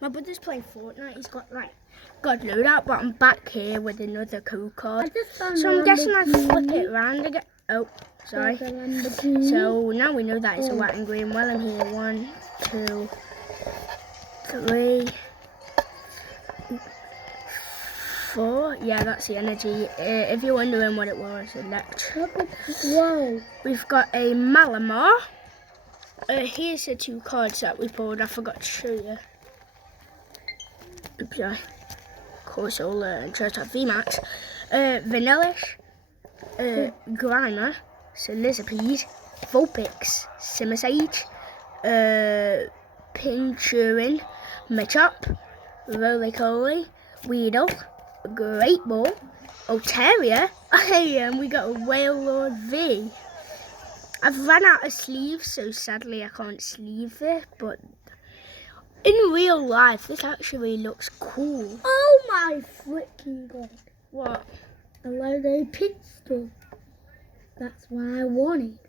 My brother's playing Fortnite. He's got loadout, but I'm back here with another cool card. So I'm guessing I flip it around again. Oh, sorry. So now we know that it's a white and green. Well, I'm here. 1, 2, 3, 4. Yeah, that's the energy. If you're wondering what it was, electric. Whoa. We've got a Malamar. Here's the 2 cards that we pulled. I forgot to show you. Oops, sorry. Corsola and Charizard VMAX. Vanillish. Grimer. Sizzlipede. Vulpix. Simisage. Pinchurin. Machop. Roly-Poly. Weedle. Great Ball. Altaria. And we got a Wailord V. I've run out of sleeves, so sadly I can't sleeve it, but in real life, this actually looks cool. Oh my freaking god. What? A Lego pistol. That's what I wanted.